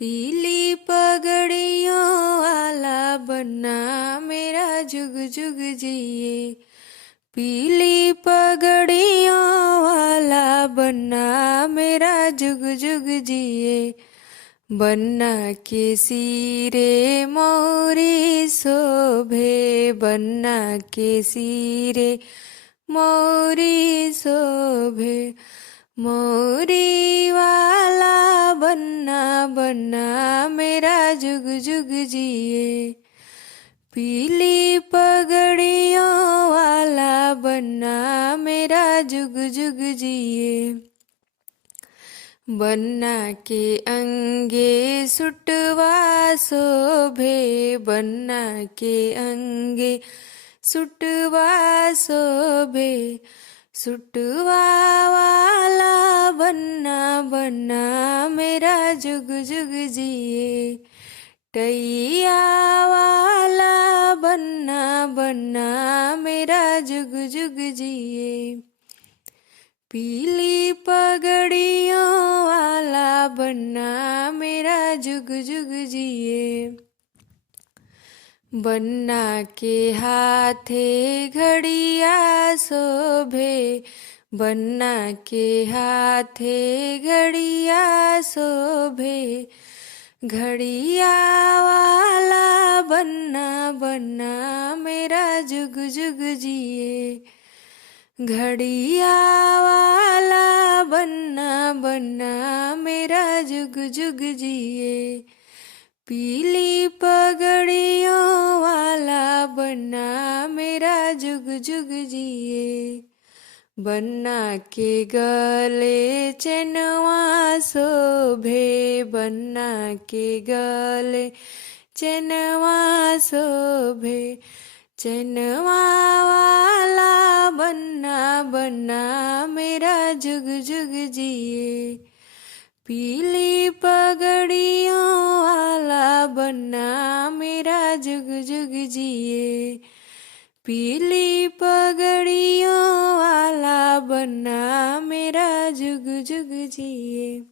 पीली पगड़ियों वाला बनना मेरा जुग जुग जिए। पीली पगड़ियों वाला बनना मेरा जुग जुग जिए। बनना के सिरे मोरी शोभे, बनना के सिरे मोरी शोभे। मोरी वाला बनना बनना मेरा जुग जुग जिए। पीली पगड़ियों वाला बनना मेरा जुग जुग जिए। बनना के अंगे सुटवा शोभे, बनना के अंगे सुटवा शोभे। सुटवा वाला बनना बनना मेरा जुग जुग जिए। टैया वाला बनना बनना मेरा जुग जुग जिए। पीली पगड़ियों वाला बनना मेरा जुग जुग जिए। बनना के हाथे घड़िया शोभे, बनना के हाथे घड़िया शोभे। घड़िया वाला बनना बनना मेरा जुग जुग जिए। घड़िया वाला बनना बनना मेरा जुग जुग जिए। पीली पगड़ियों वाला बनना मेरा जुग जुग जिए। बनना के गले चेनवा शोभे, बनना के गले चेनवा शोभे। चेनवा वाला बनना बनना मेरा जुग जुग जिए। पीली पगड़ियों वाला बनना मेरा जुग जुग जिए। पीली पगड़ियों वाला बनना मेरा जुग जुग जिए।